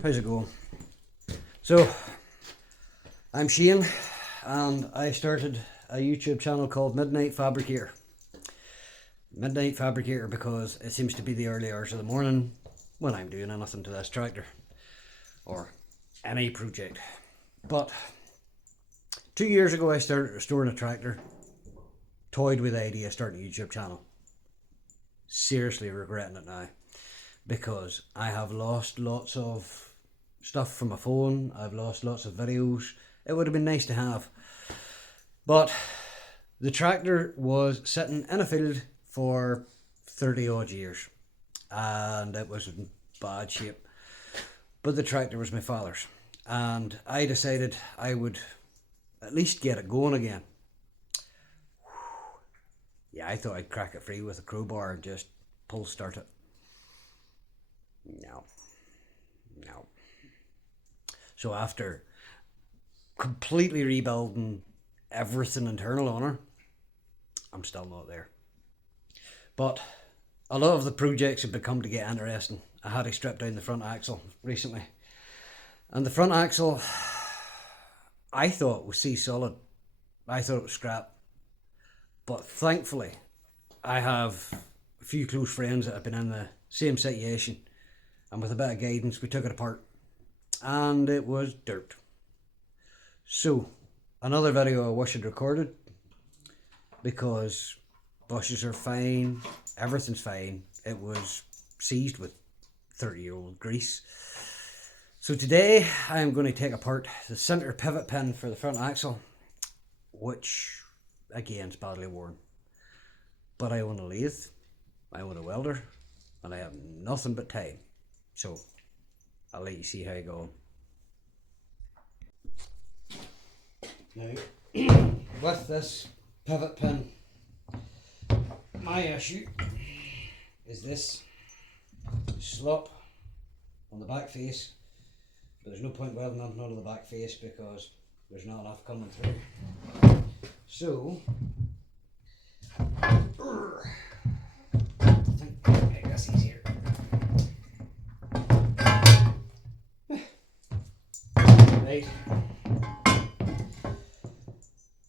How's it going? So, I'm Shane, and I started a YouTube channel called Midnight Fabricator. Midnight Fabricator because it seems to be the early hours of the morning when I'm doing anything to this tractor or any project. But 2 years ago I started restoring a tractor, toyed with the idea of starting a YouTube channel. Seriously regretting it now because I have lost lots of stuff from my phone. I've lost lots of videos. It would have been nice to have, but the tractor was sitting in a field for 30 odd years and it was in bad shape. But the tractor was my father's, and I decided I would at least get it going again. Yeah, I thought I'd crack it free with a crowbar and just pull start it. No. So after completely rebuilding everything internal on her, I'm still not there. But a lot of the projects have become to get interesting. I had to strip down the front axle recently. And the front axle, I thought was C-solid. I thought it was scrap. But thankfully, I have a few close friends that have been in the same situation. And with a bit of guidance, we took it apart. And it was dirt. So, another video I wish I'd recorded, because bushes are fine, everything's fine. It was seized with 30-year-old grease. So today I am going to take apart the centre pivot pin for the front axle, which again is badly worn. But I own a lathe, I own a welder, and I have nothing but time. So I'll let you see how I go. Now, with this pivot pin, my issue is this slop on the back face, but there's no point welding anything onto the back face because there's not enough coming through. So, I think I'll make this easier. Right.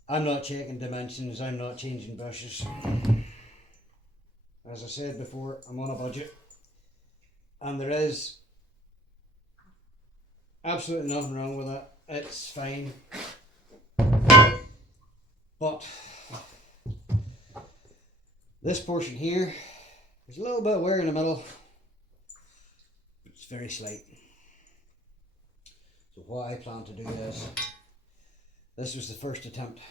I'm not checking dimensions, I'm not changing bushes. As I said before, I'm on a budget, and there is absolutely nothing wrong with it. It's fine. But this portion here, there's a little bit of wear in the middle. It's very slight. So what I plan to do is, this was the first attempt.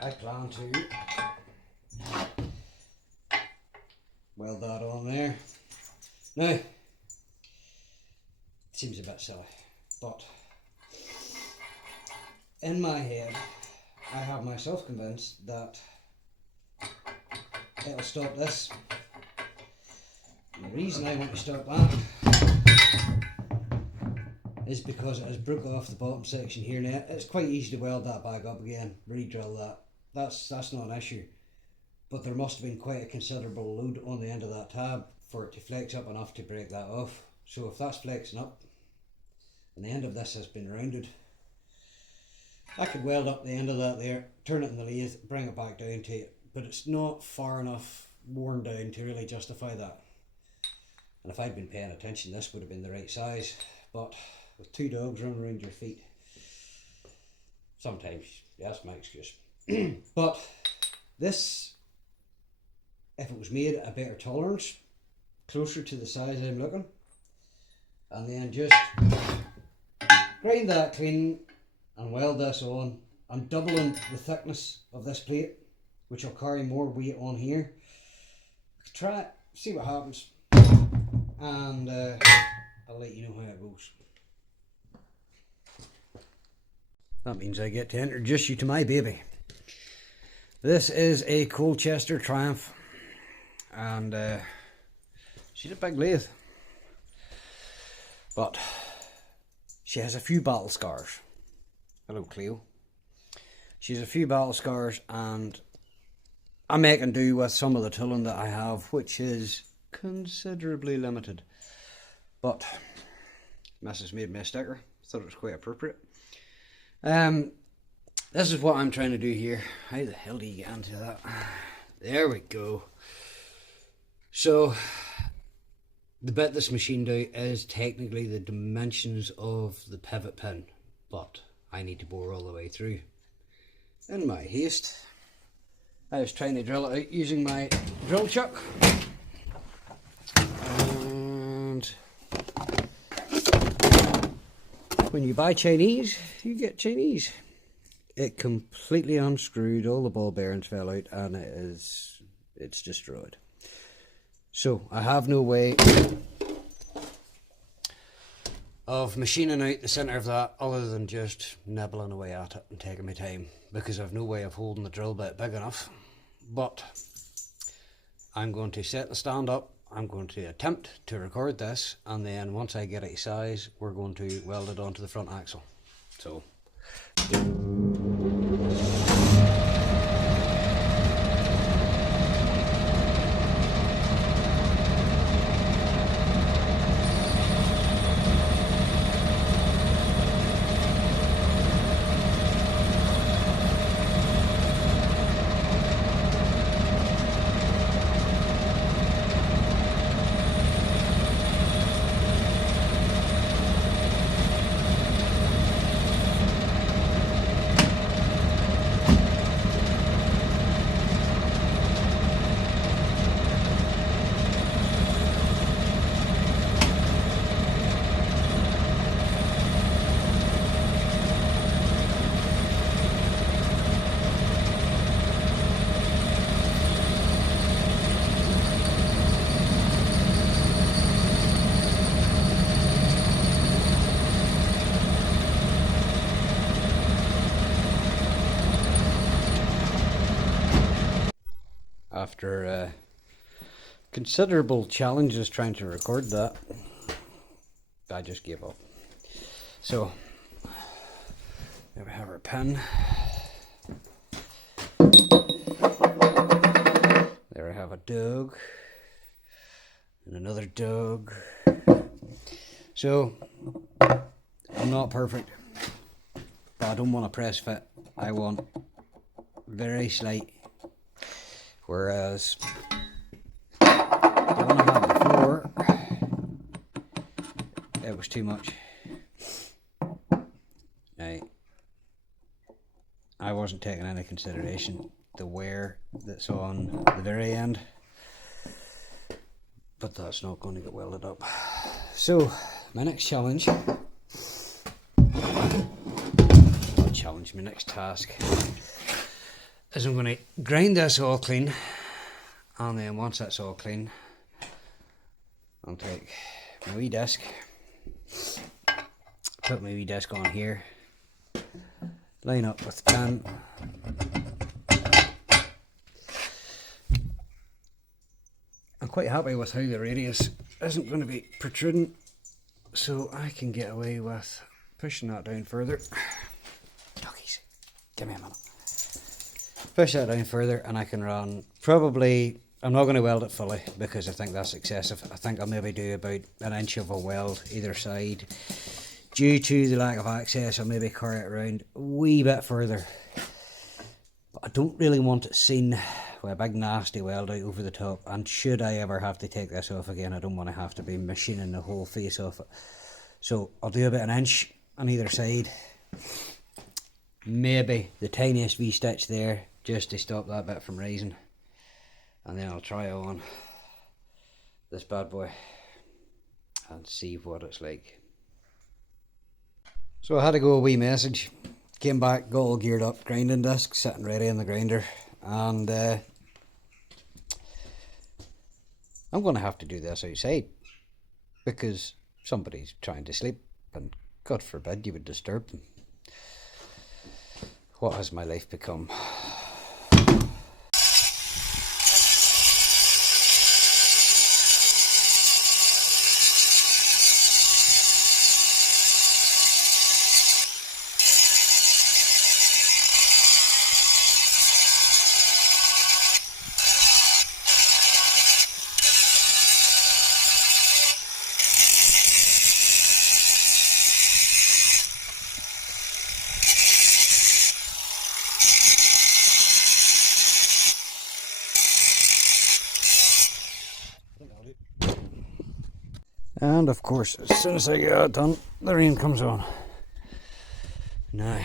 I plan to weld that on there. Now, it seems a bit silly, but in my head, I have myself convinced that it'll stop this. And the reason I want to stop that is because it has broke off the bottom section here. Now it's quite easy to weld that back up again, re-drill that. That's not an issue. But there must have been quite a considerable load on the end of that tab for it to flex up enough to break that off. So if that's flexing up and the end of this has been rounded, I could weld up the end of that there, turn it in the lathe, bring it back down to it, but it's not far enough worn down to really justify that. And if I'd been paying attention, this would have been the right size, but with two dogs running around your feet, sometimes, that's my excuse. But this, if it was made a better tolerance, closer to the size I'm looking, and then just grind that clean and weld this on. I'm doubling the thickness of this plate, which will carry more weight on here. I could try it, see what happens, and I'll let you know how it goes. That means I get to introduce you to my baby. This is a Colchester Triumph, and she's a big lathe, but she has a few battle scars. Hello, Cleo. She has a few battle scars, and I'm making do with some of the tooling that I have, which is considerably limited. But Mrs. made me a sticker. Thought it was quite appropriate. This is what I'm trying to do here. How the hell do you get into that? There we go. So the bit this machined out is technically the dimensions of the pivot pin, but I need to bore all the way through. In my haste, I was trying to drill it out using my drill chuck, and when you buy Chinese, you get Chinese. It completely unscrewed, all the ball bearings fell out, and it's destroyed. So I have no way of machining out the centre of that other than just nibbling away at it and taking my time, because I've no way of holding the drill bit big enough. But I'm going to set the stand up, I'm going to attempt to record this, and then once I get it size, we're going to weld it onto the front axle. So after considerable challenges trying to record that, I just gave up. So there we have our pin. There I have a dog and another dog. So I'm not perfect, but I don't want to press fit. I want very slight. Whereas the one I had before, it was too much. Now, I wasn't taking into consideration the wear that's on the very end, but that's not going to get welded up. So my next challenge, my next task, is I'm going to grind this all clean, and then once that's all clean, I'll take my wee disc, put my wee disc on here, line up with the pin, I'm quite happy with how the radius isn't going to be protruding, so I can get away with pushing that down further. Doggies, give me a minute. Push that down further, and I can run probably, I'm not going to weld it fully because I think that's excessive. I think I'll maybe do about an inch of a weld either side. Due to the lack of access, I'll maybe carry it around a wee bit further. But I don't really want it seen with a big nasty weld out over the top, and should I ever have to take this off again, I don't want to have to be machining the whole face off it. So I'll do about an inch on either side. Maybe the tiniest V-stitch there, just to stop that bit from rising, and then I'll try on this bad boy and see what it's like. So I had to go a wee message, came back, got all geared up, grinding disc sitting ready in the grinder, and I'm going to have to do this outside because somebody's trying to sleep and God forbid you would disturb them. What has my life become? And of course, as soon as I get that done, the rain comes on. Now,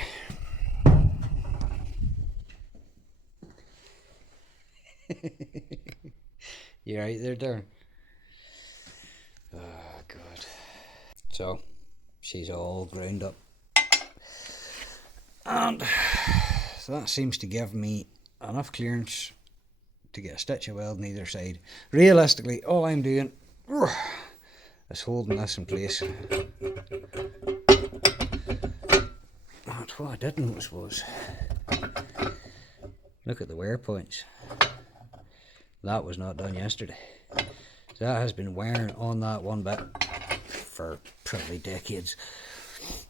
you right there, Darren? Oh, God. So, she's all ground up. And so that seems to give me enough clearance to get a stitch of weld on either side. Realistically, all I'm doing is holding this in place. But what I did notice was, look at the wear points. That was not done yesterday. So that has been wearing on that one bit for probably decades.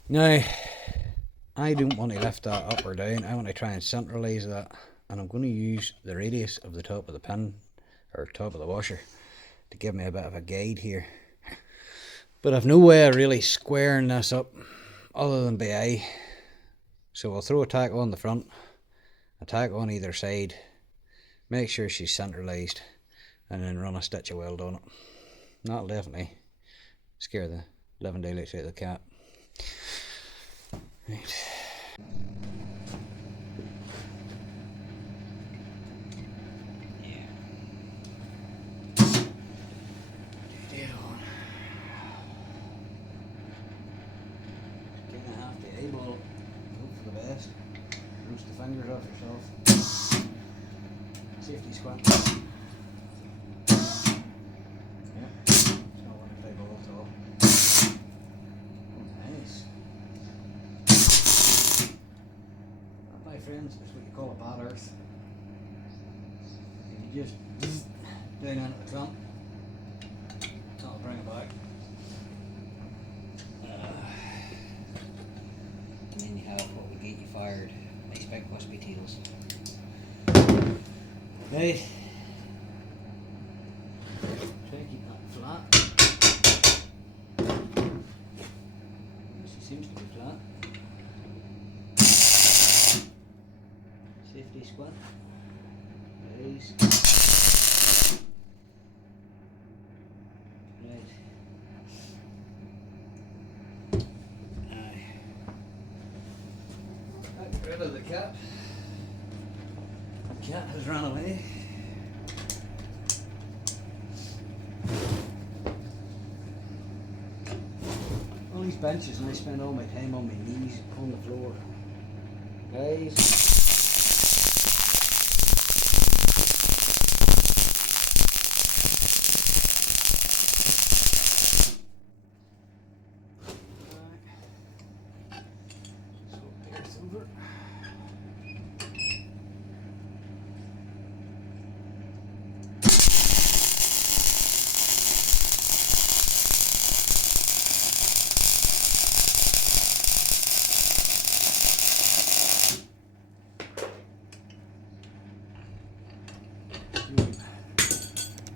Now, I don't want to lift that up or down. I want to try and centralise that. And I'm going to use the radius of the top of the pin, or top of the washer, to give me a bit of a guide here. But I've no way of really squaring this up other than by eye. So I'll throw a tack on the front, a tack on either side, make sure she's centralised, and then run a stitch of weld on it. That'll definitely scare the living daylights out of the cat. Right. Roast the fingers off yourself. Safety squat. Yep. It's not one to play ball at all. Nice. That, my friends, is what you call a bad earth. If you just down into the clump, that'll bring it back. And then you have what would get you fired. Nice big wispy tails. Right. Try and keep that flat. She seems to be flat. Safety squat. Nice. Right. Get rid of the cat. The cat has run away. On these benches, and I spend all my time on my knees on the floor. Guys.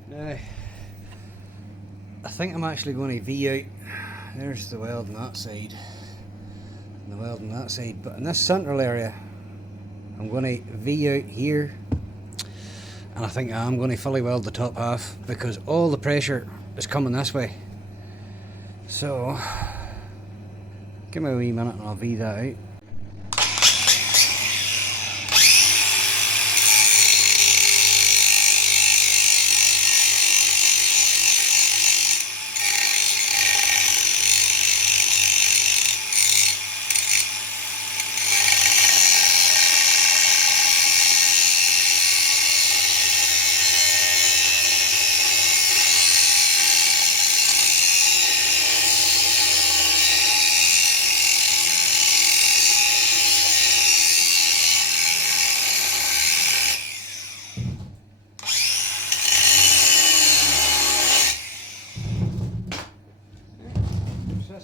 Now, I think I'm actually going to V out. There's the weld on that side, and the weld on that side. But in this central area, I'm going to V out here, and I think I'm going to fully weld the top half because all the pressure is coming this way. So, give me a wee minute and I'll V that out.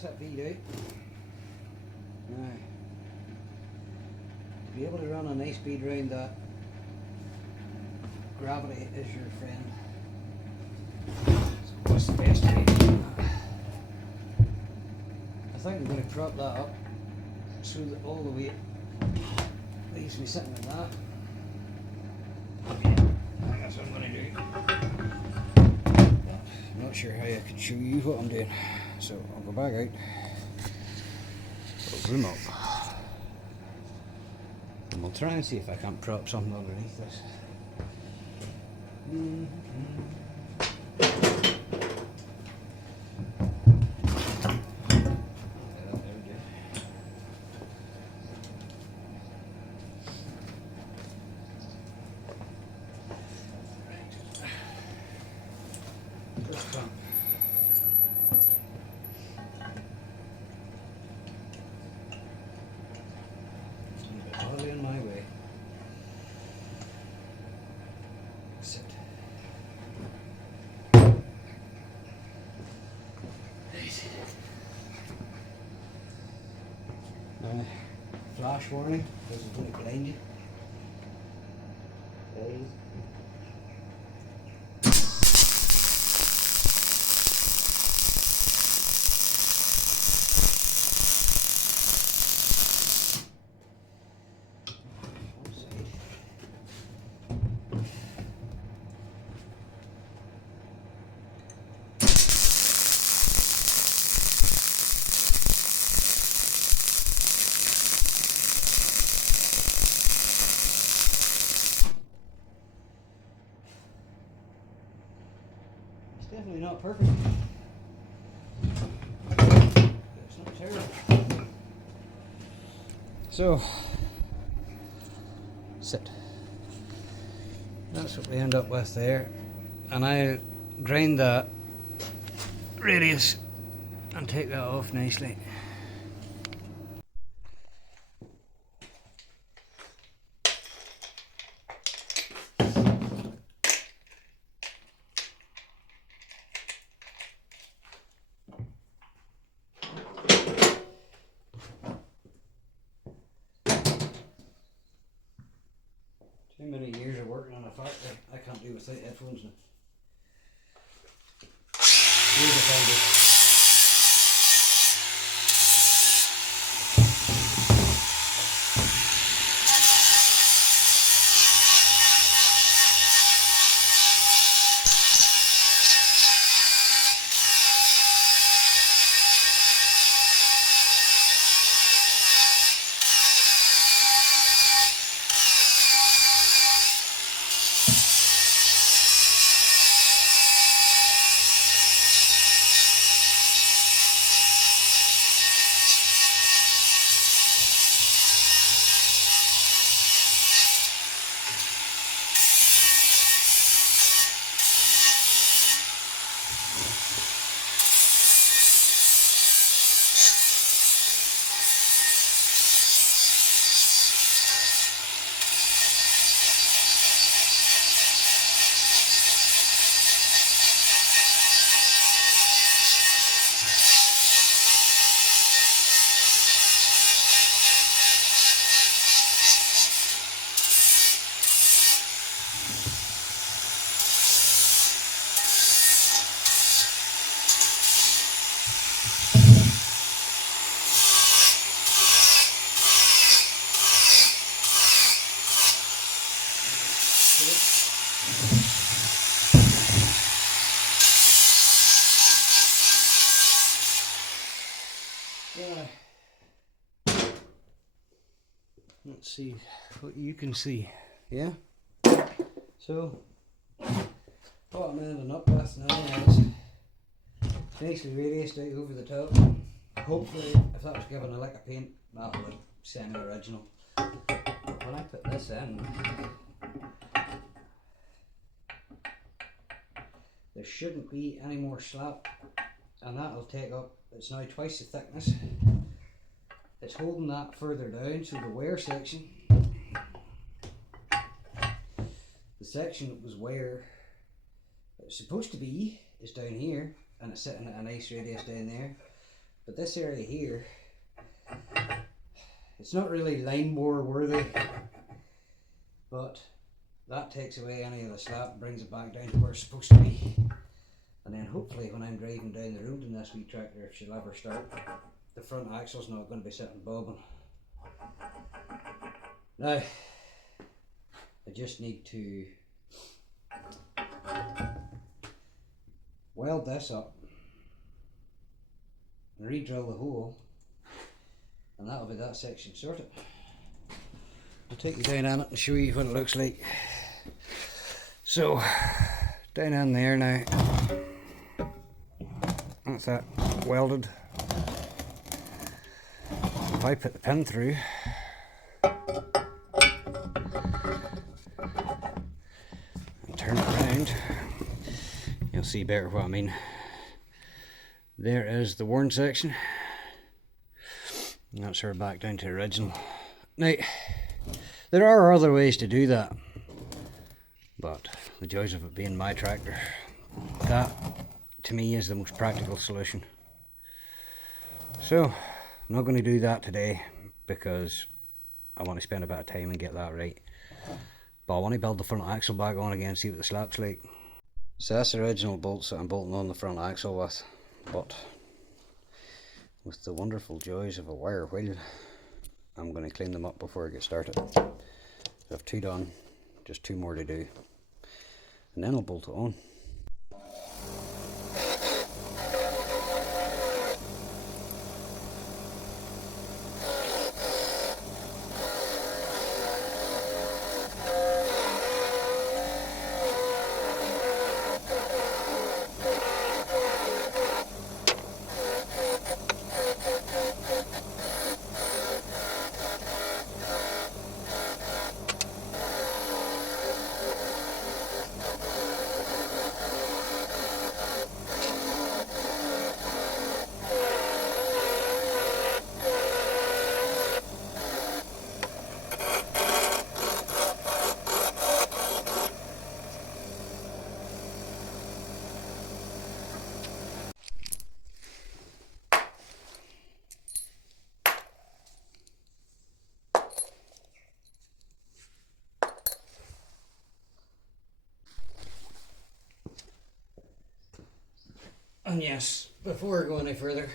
That bead out. Now, to be able to run a nice bead round that, gravity is your friend. So what's the best way to do that? I think I'm going to prop that up so that all the weight leaves me sitting in that. Okay, I think that's what I'm going to do. Not not sure how I could show you what I'm doing. So I'll go back out, open them up, and we'll try and see if I can't prop something underneath this. In my way. Sit. Now, flash warning, because it's going to blind you. Definitely not perfect. It's not terrible. So, sit. That's what we end up with there. And I grind that radius and take that off nicely. Too many years of working on a factory, I can't do without headphones now. Here's the foundation. Let's see what you can see. Yeah? So, what I'm ending up with now is nicely radiused out over the top. Hopefully, if that was given a lick of paint, that would look semi-original. But when I put this in, there shouldn't be any more slap, and that'll take up, it's now twice the thickness. It's holding that further down, so the wear section, the section that was where it's supposed to be is down here, and it's sitting at a nice radius down there. But this area here, it's not really line bore worthy, but that takes away any of the slap and brings it back down to where it's supposed to be. And then hopefully when I'm driving down the road in this wee tractor, if she'll ever start, the front axle's not going to be sitting bobbing. Now, I just need to weld this up, re-drill the hole, and that'll be that section sorted. I'll take you down on it and show you what it looks like. So, down in there now, that's that welded. If I put the pin through, and turn it around, you'll see better what I mean. There is the worn section. That's her back down to the original. Now, there are other ways to do that, but the joys of it being my tractor, that to me is the most practical solution. So, I'm not going to do that today because I want to spend a bit of time and get that right. But I want to build the front axle back on again, see what the slap's like. So that's the original bolts that I'm bolting on the front axle with, but with the wonderful joys of a wire wheel, I'm going to clean them up before I get started. So I've 2 done, just 2 more to do, and then I'll bolt it on. And yes, before I go any further,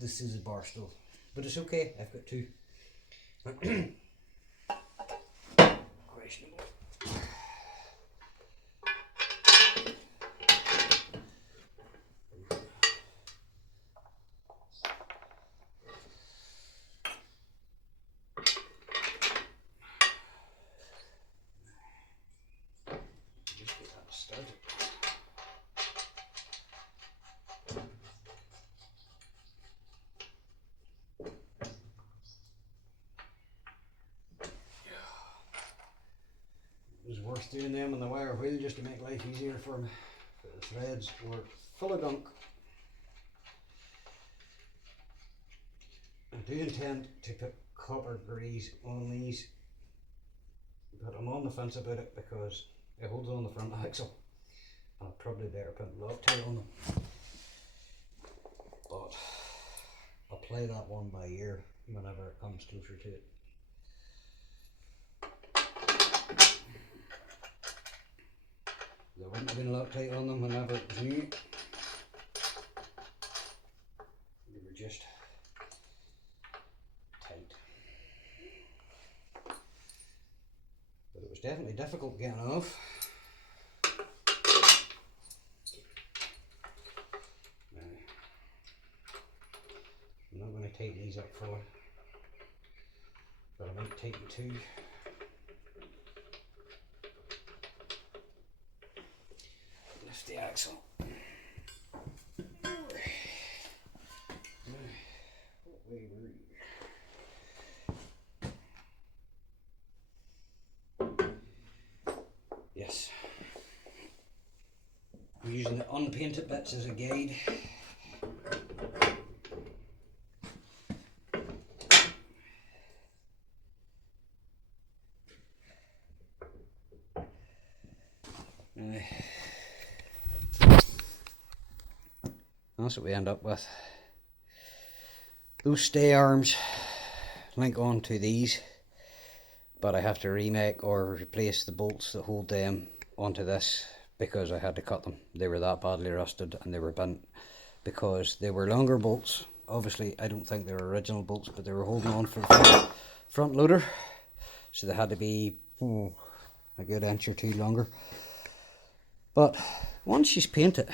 this is a bar stool, but it's okay, I've got 2. Questionable. Just get that started. It was worth doing them on the wire wheel just to make life easier for me. But the threads were full of gunk. I do intend to put copper grease on these, but I'm on the fence about it because it holds on the front axle. I'll probably better put Loctite on them. But I'll play that one by ear whenever it comes closer to it. There wouldn't have been Loctite on them whenever it was new. They were just tight. But it was definitely difficult getting off. Now, I'm not going to tighten these up fully, but I might tighten 2. Lift the axle. What way were you? Yes. I'm using the unpainted bits as a guide. That's what we end up with. Those stay arms link on to these, but I have to remake or replace the bolts that hold them onto this because I had to cut them. They were that badly rusted and they were bent because they were longer bolts. Obviously I don't think they were original bolts, but they were holding on for the front loader, so they had to be a good inch or 2 longer. But once you paint it,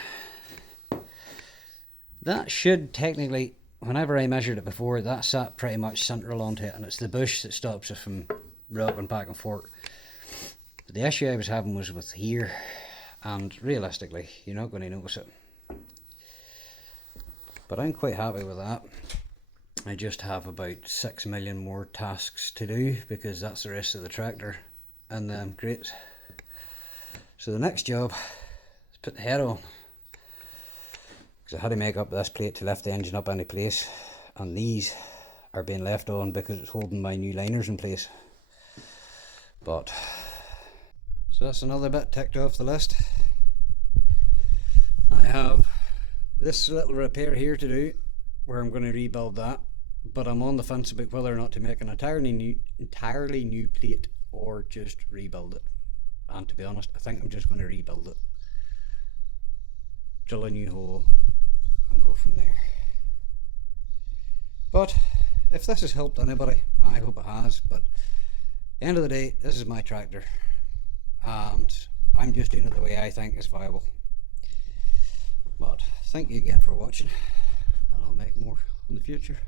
that should technically, whenever I measured it before, that sat pretty much central onto it, and it's the bush that stops it from rocking back and forth. But the issue I was having was with here, and realistically, you're not going to notice it. But I'm quite happy with that. I just have about 6 million more tasks to do, because that's the rest of the tractor and the grates. So the next job is put the head on, because I had to make up this plate to lift the engine up into place, and these are being left on because it's holding my new liners in place. But so that's another bit ticked off the list. I have this little repair here to do, where I'm going to rebuild that, but I'm on the fence about whether or not to make an entirely new plate or just rebuild it. And to be honest, I think I'm just going to rebuild it, drill a new hole and go from there. But if this has helped anybody, I hope it has. But at the end of the day, this is my tractor, and I'm just doing it the way I think is viable. But thank you again for watching, and I'll make more in the future.